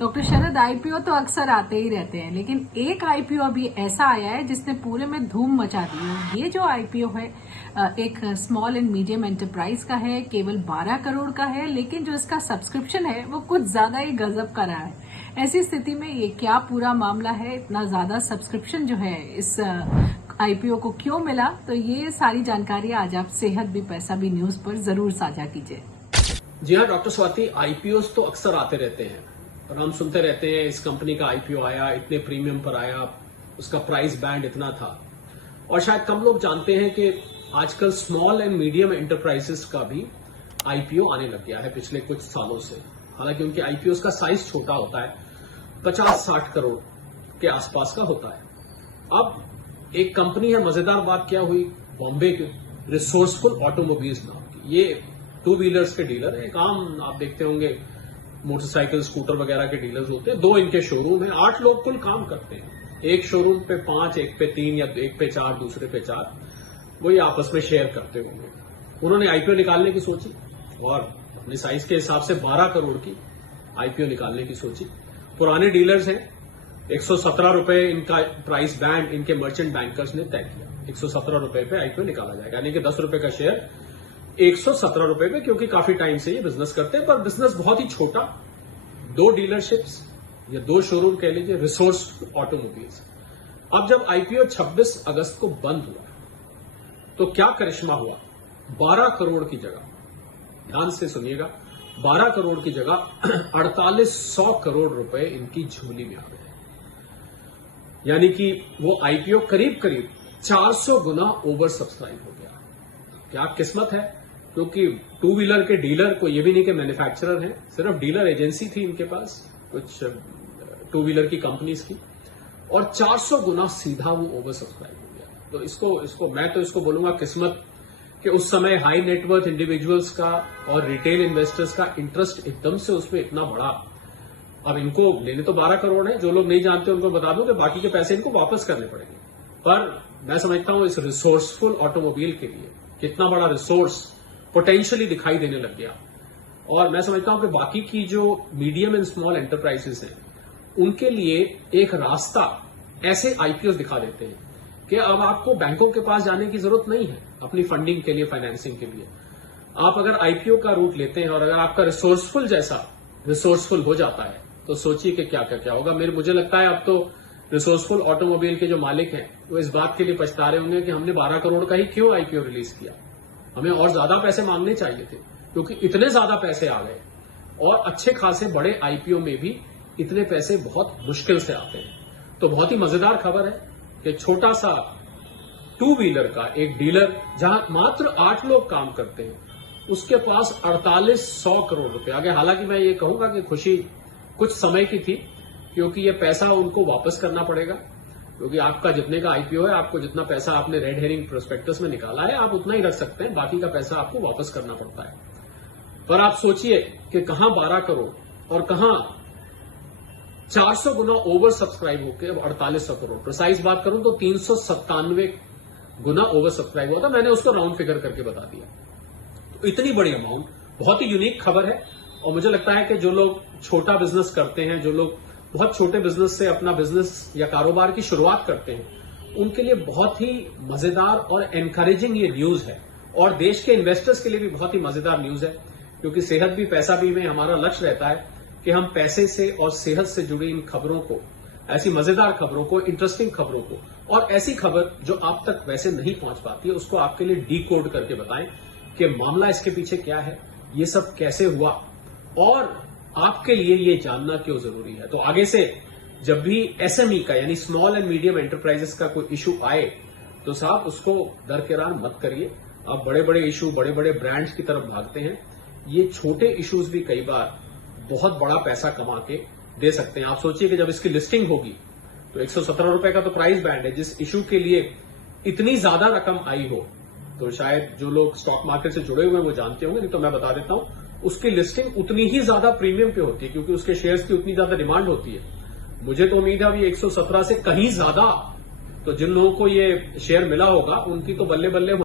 Doctor शरद, IPO तो अक्सर आते ही रहते हैं, लेकिन एक आईपीओ अभी ऐसा आया है जिसने पूरे में धूम मचा दी है। ये जो आईपीओ है एक स्मॉल एंड मीडियम एंटरप्राइज का है, केवल 12 करोड़ का है, लेकिन जो इसका सब्सक्रिप्शन है वो कुछ ज्यादा ही गजब का रहा है। ऐसी स्थिति में ये क्या पूरा मामला है, इतना ज्यादा सब्सक्रिप्शन जो है इस आईपीओ को क्यों मिला, तो ये सारी जानकारी आज आप सेहत भी पैसा भी न्यूज पर जरूर साझा कीजिए। जी हाँ डॉक्टर स्वाति, आईपीओस तो अक्सर आते रहते हैं और हम सुनते रहते हैं इस कंपनी का आईपीओ आया, इतने प्रीमियम पर आया, उसका प्राइस बैंड इतना था। और शायद कम लोग जानते हैं कि आजकल स्मॉल एंड मीडियम एंटरप्राइजेस का भी आईपीओ आने लग गया है पिछले कुछ सालों से। हालांकि उनके आईपीओ का साइज छोटा होता है, 50-60 करोड़ के आसपास का होता है। अब एक कंपनी है, मजेदार बात क्या हुई, बॉम्बे के रिसोर्सफुल ऑटोमोबाइल्स नाम की, ये 2 व्हीलर्स के डीलर है। एक आम आप देखते होंगे मोटरसाइकिल स्कूटर वगैरह के डीलर्स होते हैं। 2 इनके शोरूम है, 8 लोग कुल काम करते हैं। एक शोरूम पे 5, एक पे 3 या एक पे 4, दूसरे पे 4, वो ये आपस में शेयर करते होंगे। उन्होंने आईपीओ निकालने की सोची और अपने साइज के हिसाब से 12 करोड़ की आईपीओ निकालने की सोची। पुराने डीलर्स हैं, 117 रुपए इनका प्राइस बैंड इनके मर्चेंट बैंकर्स ने तय किया। 117 रुपए पे आईपीओ निकाला जाएगा, यानी कि 10 रुपए का शेयर 117 रुपए पे, क्योंकि काफी टाइम से ये बिजनेस करते हैं। पर बिजनेस बहुत ही छोटा, 2 डीलरशिप्स या 2 शोरूम कह लीजिए, रिसोर्स ऑटोमोबाइल्स। अब जब आईपीओ 26 अगस्त को बंद हुआ तो क्या करिश्मा हुआ, 12 करोड़ की जगह, ध्यान से सुनिएगा, 12 करोड़ की जगह 4800 करोड़ रुपए इनकी झोली में आ गए। यानी कि वो आईपीओ करीब करीब 400 गुना ओवर सब्सक्राइब हो गया। क्या किस्मत है, क्योंकि 2 व्हीलर के डीलर को ये भी नहीं कि मैन्युफैक्चरर हैं, सिर्फ डीलर एजेंसी थी इनके पास कुछ 2 व्हीलर की कंपनीज की, और 400 गुना सीधा वो ओवर सब्सक्राइब हो गया। तो मैं तो इसको बोलूंगा किस्मत, कि उस समय हाई नेटवर्थ इंडिविजुअल्स का और रिटेल इन्वेस्टर्स का इंटरेस्ट एकदम से उसमें इतना बढ़ा। अब इनको लेने तो 12 करोड़ है, जो लोग नहीं जानते उनको बता दूं कि बाकी के पैसे इनको वापस करने पड़ेंगे। पर मैं समझता हूं इस रिसोर्सफुल ऑटोमोबाइल के लिए कितना बड़ा रिसोर्स पोटेंशियली दिखाई देने लग गया। और मैं समझता हूं कि बाकी की जो मीडियम एंड स्मॉल एंटरप्राइजेस हैं उनके लिए एक रास्ता ऐसे आईपीओ दिखा देते हैं कि अब आपको बैंकों के पास जाने की जरूरत नहीं है अपनी फंडिंग के लिए, फाइनेंसिंग के लिए। आप अगर आईपीओ का रूट लेते हैं और अगर आपका रिसोर्सफुल हो जाता है तो सोचिए कि क्या क्या क्या होगा। मुझे लगता है अब तो रिसोर्सफुल ऑटोमोबाइल के जो मालिक हैं वो इस बात के लिए पछता रहे होंगे कि हमने 12 करोड़ का ही क्यों आईपीओ रिलीज किया, हमें और ज्यादा पैसे मांगने चाहिए थे, क्योंकि इतने ज्यादा पैसे आ गए। और अच्छे खासे बड़े आईपीओ में भी इतने पैसे बहुत मुश्किल से आते हैं। तो बहुत ही मजेदार खबर है कि छोटा सा 2 व्हीलर का एक डीलर जहां मात्र 8 लोग काम करते हैं, उसके पास 4800 करोड़ रुपए आ गए। हालांकि मैं ये कहूंगा कि खुशी कुछ समय की थी, क्योंकि ये पैसा उनको वापस करना पड़ेगा, क्योंकि आपका जितने का आईपीओ है, आपको जितना पैसा आपने रेड हेरिंग प्रोस्पेक्टस में निकाला है आप उतना ही रख सकते हैं, बाकी का पैसा आपको वापस करना पड़ता है। पर आप सोचिए कि कहां 12 करोड़ और कहां 400 गुना ओवर सब्सक्राइब होकर 4800 करोड़, प्रिसाइज बात करूं तो 397 गुना ओवर सब्सक्राइब हुआ था। मैंने उसको राउंड फिगर करके बता दिया। तो इतनी बड़ी अमाउंट, बहुत ही यूनिक खबर है। और मुझे लगता है कि जो लोग छोटा बिजनेस करते हैं, जो लोग बहुत छोटे बिजनेस से अपना बिजनेस या कारोबार की शुरुआत करते हैं, उनके लिए बहुत ही मजेदार और एनकरेजिंग ये न्यूज है। और देश के इन्वेस्टर्स के लिए भी बहुत ही मजेदार न्यूज है, क्योंकि सेहत भी पैसा भी में हमारा लक्ष्य रहता है कि हम पैसे से और सेहत से जुड़ी इन खबरों को, ऐसी मजेदार खबरों को, इंटरेस्टिंग खबरों को, और ऐसी खबर जो आप तक वैसे नहीं पहुंच पाती है, उसको आपके लिए डीकोड करके बताएं कि मामला इसके पीछे क्या है, ये सब कैसे हुआ और आपके लिए ये जानना क्यों जरूरी है। तो आगे से जब भी एसएमई का यानी स्मॉल एंड मीडियम एंटरप्राइजेस का कोई इशू आए तो साहब उसको दरकिरार मत करिए। आप बड़े बड़े इशू, बड़े बड़े ब्रांड्स की तरफ भागते हैं, ये छोटे इश्यूज भी कई बार बहुत बड़ा पैसा कमा के दे सकते हैं। आप सोचिए कि जब इसकी लिस्टिंग होगी तो 117 रुपए का तो प्राइस बैंड है, जिस इशू के लिए इतनी ज्यादा रकम आई हो तो शायद जो लोग स्टॉक मार्केट से जुड़े हुए हैं वो जानते होंगे, नहीं तो मैं बता देता हूं, उसकी लिस्टिंग उतनी ही ज्यादा प्रीमियम पे होती है, क्योंकि उसके शेयर्स की उतनी ज्यादा डिमांड होती है। मुझे तो उम्मीद है अभी 117 से कहीं ज्यादा, तो जिन लोगों को ये शेयर मिला होगा उनकी तो बल्ले बल्ले